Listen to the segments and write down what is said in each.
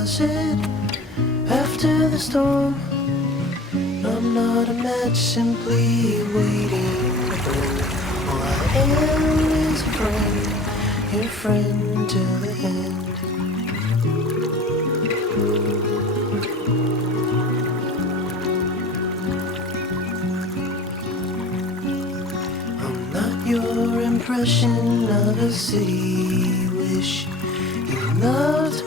closet after the storm. I'm not a match, simply waiting to. All I am is a friend, your friend till the end. I'm not your impression of a city wish.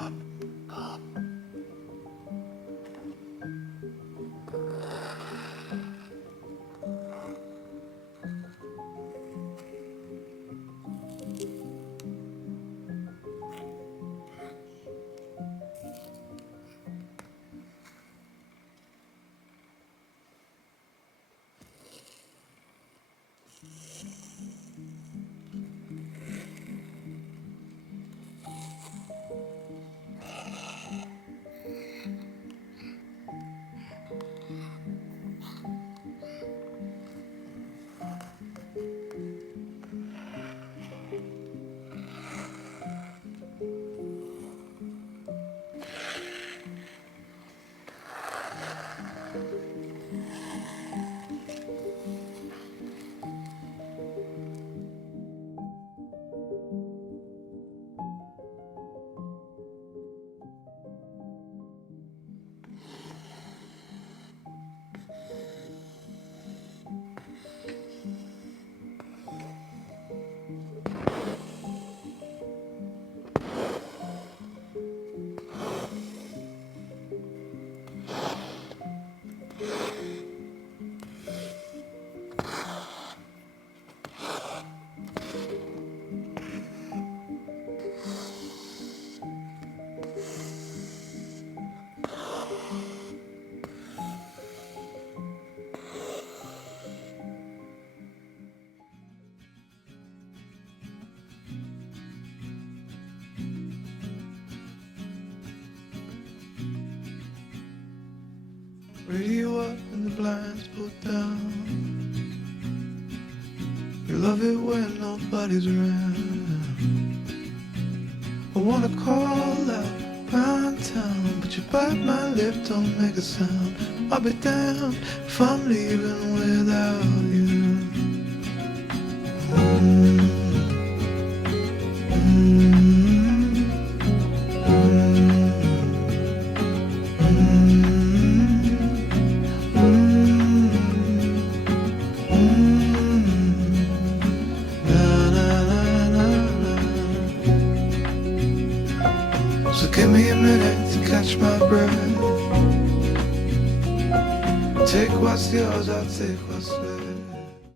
up, up. You love it when nobody's around. I wanna call out round town, but you bite my lip, don't make a sound. I'll be damned if I'm leaving without